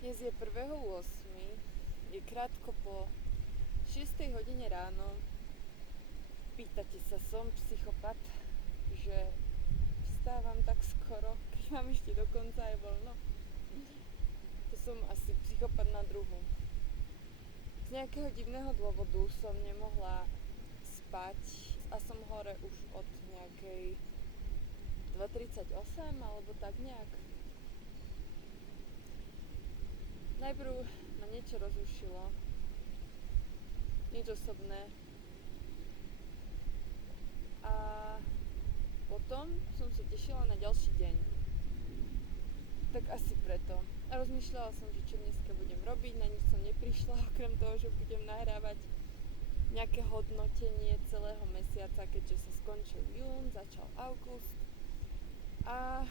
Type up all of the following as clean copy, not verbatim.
Dnes je 1.8. Je krátko po 6. hodine ráno. Pýtate sa, som psychopat, že vstávam tak skoro, keď mám ešte dokonca aj voľno. To som asi psychopat na druhu. Z nejakého divného dôvodu som nemohla spať a som hore už od nejakej 2:38 alebo tak nejak. Najprv ma niečo rozrušilo, nič osobné, a potom som sa tešila na ďalší deň. Tak asi preto. A rozmýšľala som, že čo dneska budem robiť, na nič som neprišla, okrem toho, že budem nahrávať nejaké hodnotenie celého mesiaca, keďže sa skončil jún, začal august. A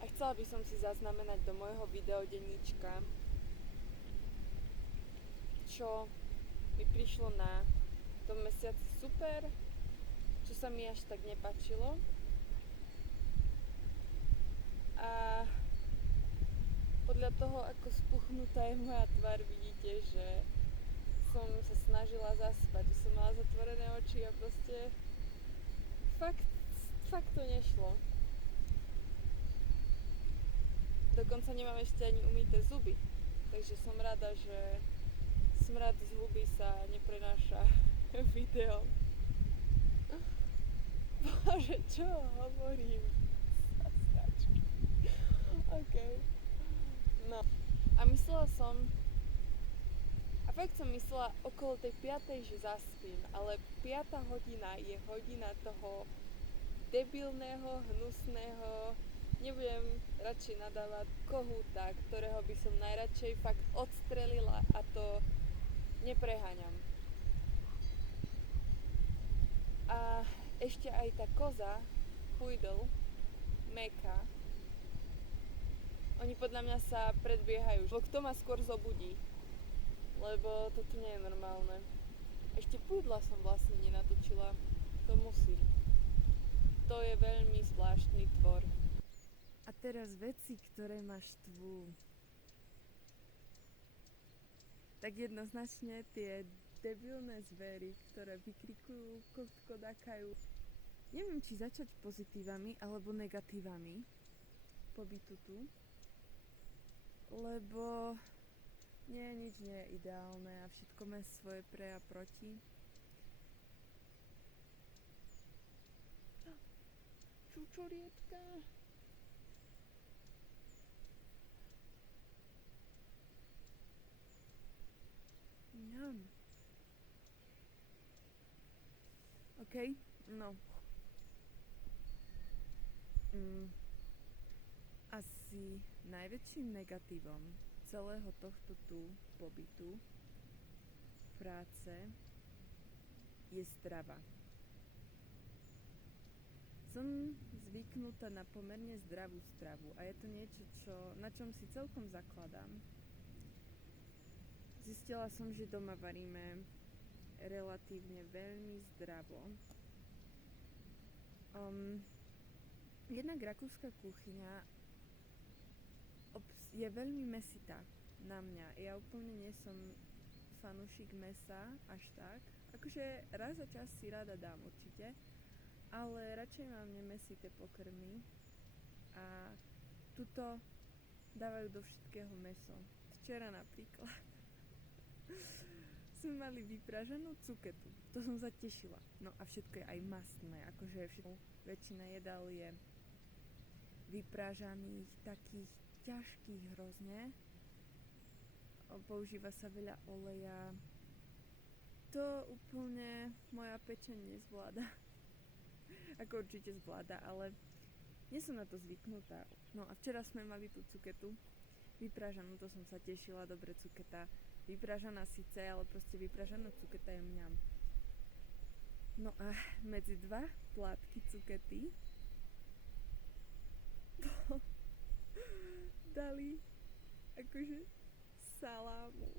chcela by som si zaznamenať do môjho videodenníčka, čo mi prišlo na tom mesiaci super, čo sa mi až tak nepáčilo. A podľa toho, ako spuchnutá je moja tvár, vidíte, že som sa snažila zaspať, že som mala zatvorené oči a proste fakt to nešlo. Dokonca nemám ešte ani umyté zuby, takže som rada, že smrad z huby sa neprenáša video. Bože, čo hovorím? Sasačky. OK. No. A myslela som, a fakt som myslela okolo tej 5:00, že zaspím, ale 5. hodina je hodina toho debilného, hnusného, nebudem radšej nadávať, kohúta, ktorého by som najradšej fakt odstrelila, a to nepreháňam. A ešte aj tá koza, Poodle, Meka, oni podľa mňa sa predbiehajú, že kto ma skôr zobudí, lebo toto nie je normálne. Ešte Poodla som vlastne nenatočila, to musím. To je veľmi zvláštny tvor. A teraz veci, ktoré ma štvú. Tak jednoznačne tie debilné zvery, ktoré vykrikujú, kodakajú. Neviem, či začať pozitívami alebo negatívami pobytu tu, lebo nič nie je ideálne a všetko má svoje pre a proti. Čučorietka. Ňam. OK, no. Asi najväčším negatívom celého tohto tu pobytu, práce, je strava. Som zvyknutá na pomerne zdravú stravu a je to niečo, na čom si celkom zakladám. Zistila som, že doma varíme relatívne veľmi zdravo. Jednak rakúska kuchyňa je veľmi mäsitá na mňa. Ja úplne nie som fanúšik mäsa až tak. Akože raz za čas si rada dám určite, ale radšej mám nemäsité pokrmy a tuto dávajú do všetkého mäso. Včera napríklad sme mali vypražanú cuketu. To som sa tešila. No a všetko je aj mastné, akože väčšina jedál je vypražaných, takých ťažkých hrozne. Používa sa veľa oleja. To úplne moja pečeň nezvláda. Ako určite zvláda, ale nie som na to zvyknutá. No a včera sme mali tú cuketu vypražanú, to som sa tešila, dobre, cuketa vypražaná síce, ale proste vypražaná cuketa je mňam. No a medzi 2 plátky cukety dali akože salámu.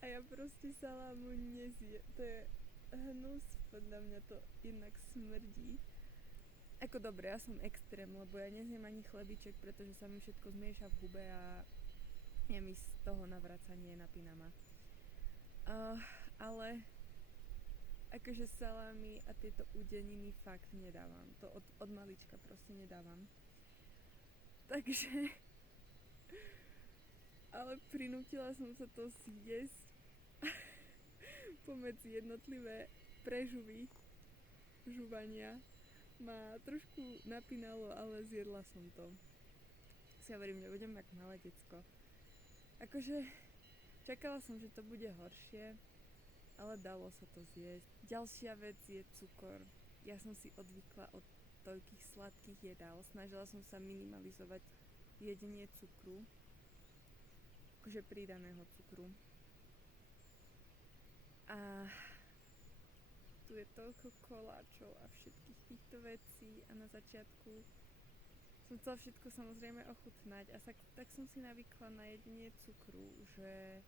A ja proste salámu nezjem. To je hnus, podľa mňa to inak smrdí. Ako dobre, ja som extrém, lebo ja nezjem ani chlebiček, pretože sa mi všetko zmieša v hube a Je mi z toho navracanie, napína ma. Ale akože salámy a tieto udeniny fakt nedávam. To od malička proste nedávam. Takže ale prinútila som sa to zjesť pomedzi jednotlivé prežuvy žuvania. Ma trošku napínalo, ale zjedla som to. Si hovorím, nebudem jak malé decko. Akože čakala som, že to bude horšie, ale dalo sa to zjesť. Ďalšia vec je cukor. Ja som si odvykla od toľkých sladkých jedál. Snažila som sa minimalizovať jedenie cukru, akože pridaného cukru. A tu je toľko koláčov a všetkých týchto vecí a na začiatku som chcela všetko samozrejme ochutnať a tak som si navykla na jedenie cukru, že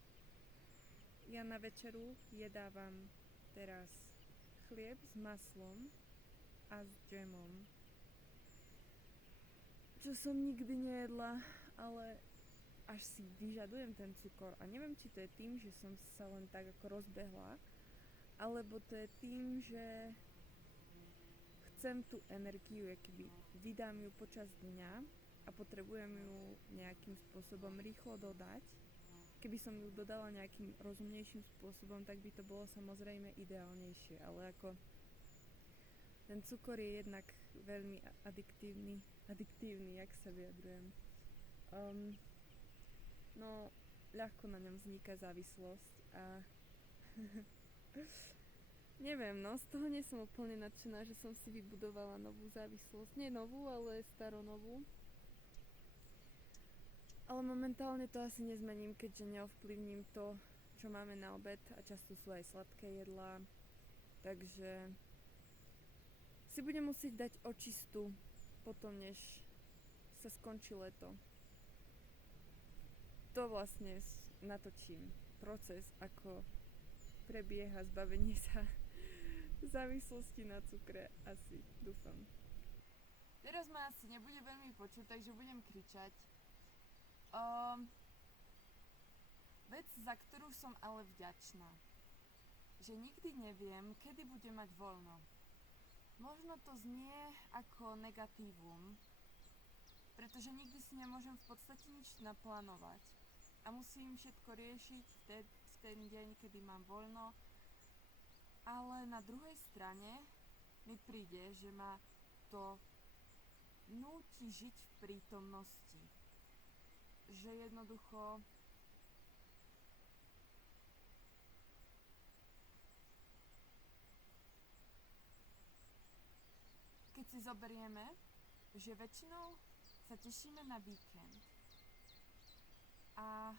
ja na večeru jedávam teraz chlieb s maslom a s džemom, čo som nikdy nejedla, ale až si vyžadujem ten cukor a neviem, či to je tým, že som sa len tak ako rozbehla, alebo to je tým, že chcem tú energiu, keby vydám ju počas dňa a potrebujem ju nejakým spôsobom rýchlo dodať. Keby som ju dodala nejakým rozumnejším spôsobom, tak by to bolo samozrejme ideálnejšie, ale ako ten cukor je jednak veľmi adiktívny, jak sa vyjadrujem. No, ľahko na ňom vzniká závislosť a neviem, no, z toho nie som úplne nadšená, že som si vybudovala novú závislosť. Nie novú, ale staronovú. Ale momentálne to asi nezmením, keďže neovplyvním to, čo máme na obed a často sú aj sladké jedlá. Takže si budem musieť dať očistu potom, než sa skončí leto. To vlastne natočím proces, ako prebieha zbavenie sa závislosti na cukre, asi, dúfam. Teraz ma asi nebude veľmi počuť, takže budem kričať. Vec, za ktorú som ale vďačná, že nikdy neviem, kedy budem mať voľno. Možno to znie ako negatívum, pretože nikdy si nemôžem v podstate nič naplánovať a musím všetko riešiť v ten deň, kedy mám voľno, ale na druhej strane mi príde, že ma to núti žiť v prítomnosti. Že jednoducho keď si zoberieme, že väčšinou sa tešíme na víkend a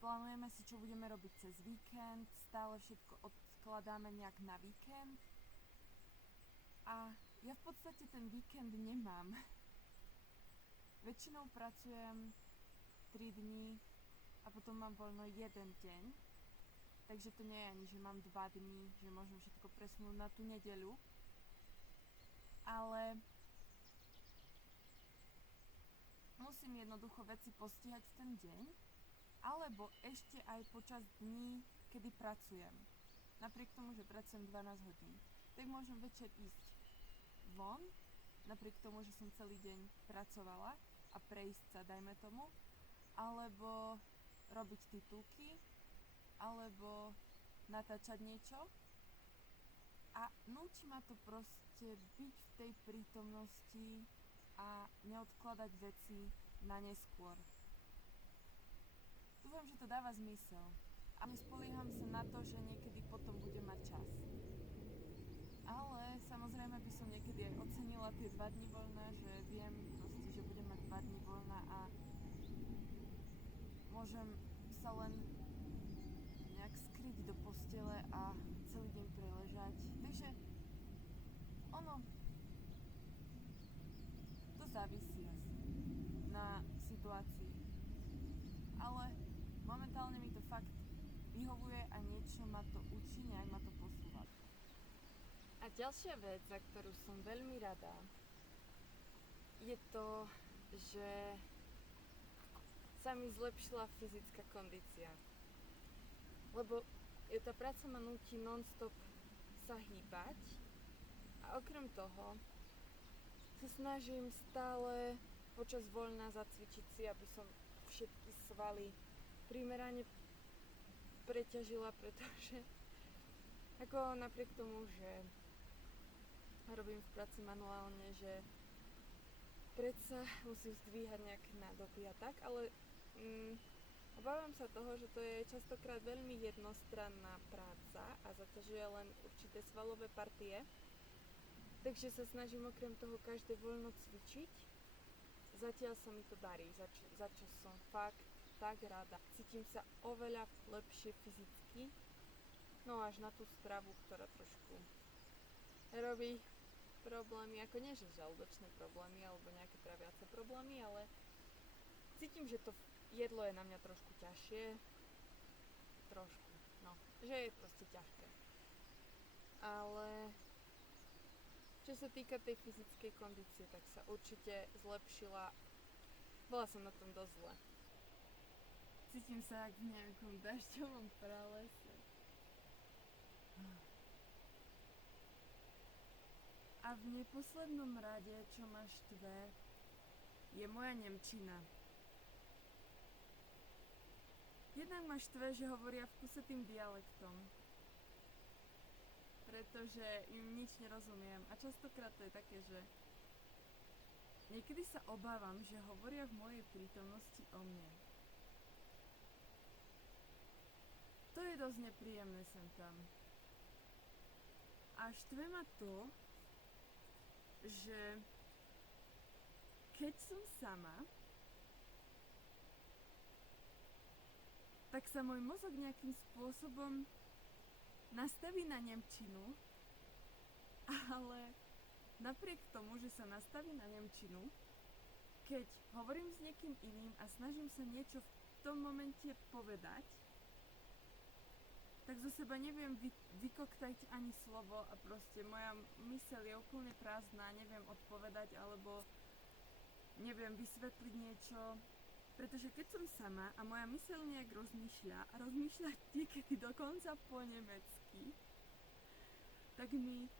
plánujeme si, čo budeme robiť cez víkend, stále všetko odkladáme nejak na víkend a ja v podstate ten víkend nemám. Väčšinou pracujem 3 dní a potom mám voľno 1 deň, takže to nie je ani, že mám 2 dní, že môžem všetko presunúť na tú nedeľu, ale musím jednoducho veci postihať v ten deň, alebo ešte aj počas dní, kedy pracujem. Napriek tomu, že pracujem 12 hodín, tak môžem večer ísť von, napriek tomu, že som celý deň pracovala a prejsť sa, dajme tomu, alebo robiť titulky, alebo natáčať niečo. A núči ma to proste byť v tej prítomnosti a neodkladať veci na neskôr. Dúfam, že to dáva zmysel. A nespolieham sa na to, že niekedy potom budem mať čas. Ale samozrejme by som niekedy aj ocenila tie 2 dní voľna, že viem proste, že budem mať 2 dní voľna a môžem sa len nejak skryť do postele a celý deň preležať. Takže ono to závisí asi na situácii. Ale momentálne mi to fakt vyhovuje a niečo ma to učí, nejak ma to posúva. A ďalšia vec, za ktorú som veľmi rada, je to, že sa mi zlepšila fyzická kondícia. Lebo tá práca ma núti non-stop sa hýbať a okrem toho sa snažím stále počas voľna zacvičiť si, aby som všetky svaly primerane preťažila, pretože ako napriek tomu, že robím v práci manuálne, že predsa musím zdvíhať nejaké nádoby a tak, ale obávam sa toho, že to je častokrát veľmi jednostranná práca a zaťažuje len určité svalové partie. Takže sa snažím okrem toho každé voľno cvičiť. Zatiaľ sa mi to darí, za čo som fakt tak rada. Cítim sa oveľa lepšie fyzicky, no až na tú stravu, ktorá trošku robí problémy, ako nie že žalúdočné problémy alebo nejaké traviace problémy, ale cítim, že to jedlo je na mňa trošku ťažšie. Trošku, no, že je proste ťažké. Ale čo sa týka tej fyzickej kondície, tak sa určite zlepšila. Bola som na tom dosť zle. Cítim sa ako v nejakom dažďovom pralese. A v neposlednom rade, čo ma štve, je moja nemčina. Jednak ma štve, že hovoria v kuse tým dialektom, pretože im nič nerozumiem. A častokrát to je také, že niekedy sa obávam, že hovoria v mojej prítomnosti o mne. To je dosť nepríjemné sem tam. A štve ma to, že keď som sama, tak sa môj mozog nejakým spôsobom nastaví na nemčinu, ale napriek tomu, že sa nastaví na nemčinu, keď hovorím s niekým iným a snažím sa niečo v tom momente povedať, tak zo seba neviem vykoktať ani slovo a proste moja myseľ je úplne prázdna, neviem odpovedať alebo neviem vysvetliť niečo, pretože keď som sama a moja myseľ nejak rozmýšľa a rozmýšľa niekedy dokonca po nemecky, tak mi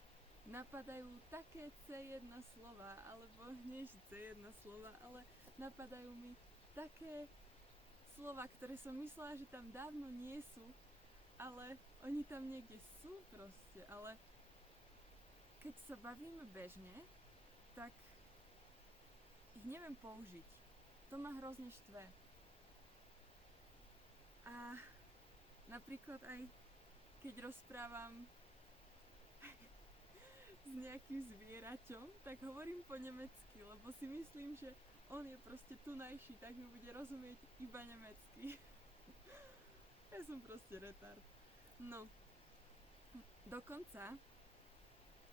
napadajú také C1 slova, alebo nie že C1 slova, ale napadajú mi také slova, ktoré som myslela, že tam dávno nie sú, ale oni tam niekde sú proste, ale keď sa bavíme bežne, tak ich neviem použiť. To ma hrozne štve. A napríklad aj keď rozprávam s nejakým zvieraťom, tak hovorím po nemecky, lebo si myslím, že on je proste tunajší, tak mi bude rozumieť iba nemecky. Ja som proste retard. No, dokonca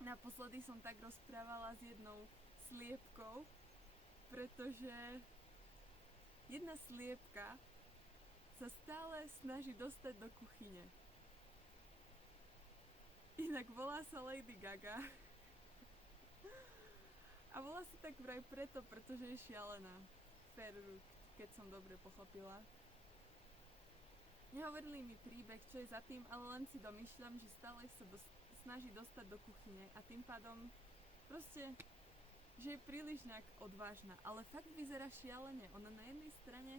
naposledy som tak rozprávala s jednou sliepkou, pretože jedna sliepka sa stále snaží dostať do kuchyne. Inak volá sa Lady Gaga. A volá sa tak vraj preto, pretože je šialená. Keď som dobre pochopila. Nehovorili mi príbeh, čo je za tým, ale len si domýšľam, že stále sa snaží dostať do kuchyne a tým pádom proste, že je príliš nejak odvážna, ale fakt vyzerá šialene. Ona na jednej strane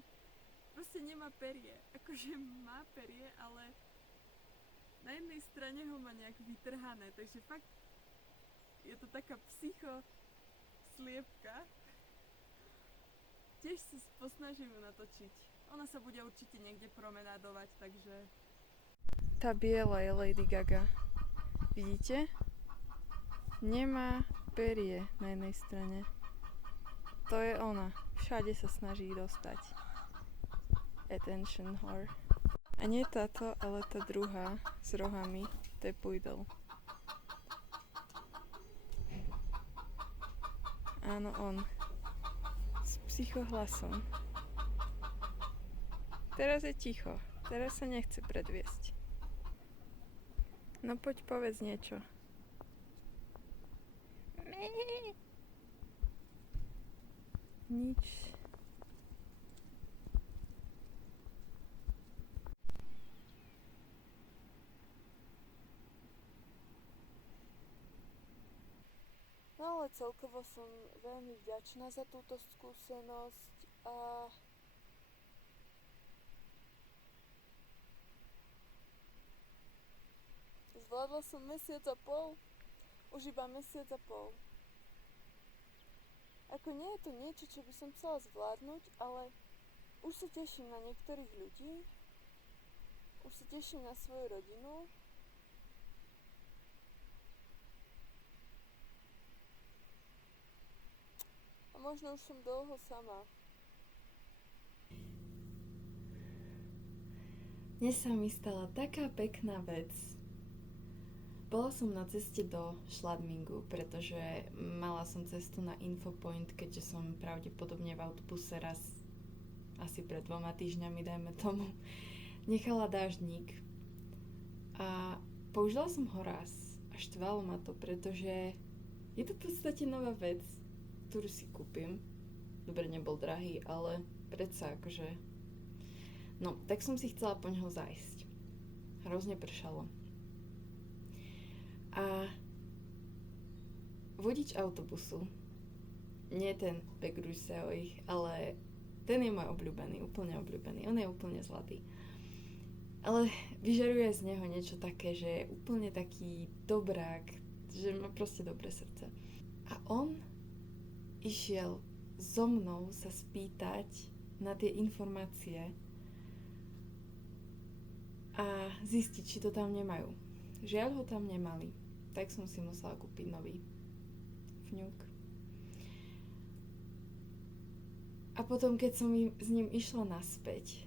proste nemá perie, akože má perie, ale na jednej strane ho má nejak vytrhané, takže fakt je to taká psycho sliepka. Tiež sa posnažím ju natočiť. Ona sa bude určite niekde promenádovať, takže... Tá biela je Lady Gaga. Vidíte? Nemá perie na jednej strane. To je ona. Všade sa snaží dostať. Attention whore. A nie táto, ale tá druhá s rohami. To je Poodle. Áno, on. S psychohlasom. Teraz je ticho. Teraz sa nechce predviesť. No poď povedz niečo. Nič. celkovo som veľmi vďačná za túto skúsenosť a zvládla som mesiac a pol. Už iba mesiac a pol. Ako nie je to niečo, čo by som chcela zvládnuť, ale už sa teším na niektorých ľudí, už sa teším na svoju rodinu. A možno už som dlho sama. Dnes sa mi stala taká pekná vec. Bola som na ceste do Schladmingu, pretože mala som cestu na Infopoint, keďže som pravdepodobne v autobuse raz asi pred 2 týždňami, dajme tomu, nechala dáždnik. A použila som ho raz a štvalo ma to, pretože je to v podstate nová vec, ktorú si kúpim. Dobre, nebol drahý, ale predsa akože... No, tak som si chcela po ňoho zájsť. Hrozne pršalo. A vodič autobusu, nie ten Begrüße, ale ten je môj obľúbený, úplne obľúbený. On je úplne zlatý. Ale vyžaruje z neho niečo také, že je úplne taký dobrák, že má proste dobré srdce. A on išiel so mnou sa spýtať na tie informácie a zistiť, či to tam nemajú. Žiaľ ho tam nemali, tak som si musela kúpiť nový fňuk. A potom, keď som s ním išla naspäť,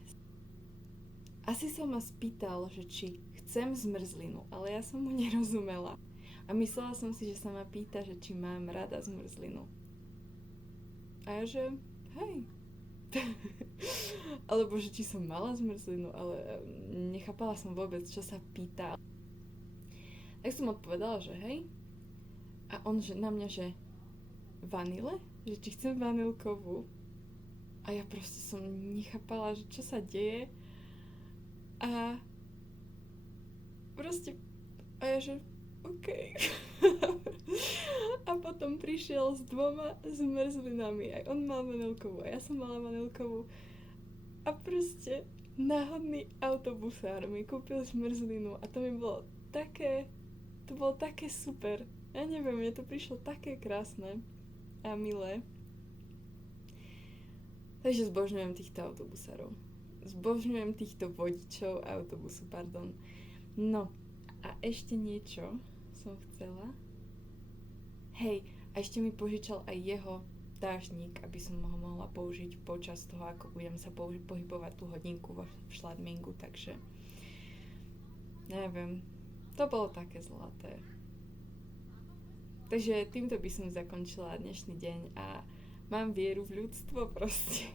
asi sa ma spýtal, že či chcem zmrzlinu, ale ja som mu nerozumela. A myslela som si, že sa ma pýta, že či mám rada zmrzlinu. A ja, že hej. Alebo že či som mala zmrzlinu, ale nechápala som vôbec, čo sa pýta. Tak som odpovedala, že hej. A on že na mňa, že vanile? Že či chcem vanilkovú. A ja proste som nechápala, že čo sa deje. A proste, a ja, že OK. A potom prišiel s 2 zmrzlinami. Aj on mal vanilkovú, a ja som mala vanilkovú. A proste náhodný autobusár mi kúpil zmrzlinu a to mi bolo také, to bolo také super. Ja neviem, mne to prišlo také krásne a milé. Takže zbožňujem týchto autobusárov. Zbožňujem týchto vodičov autobusu, pardon. No, a ešte niečo som chcela. Hej, a ešte mi požičal aj jeho dážnik, aby som ho mohla použiť počas toho, ako budem sa pohybovať tú hodinku v Schladmingu, takže neviem, to bolo také zlaté. Takže týmto by som zakončila dnešný deň a mám vieru v ľudstvo proste.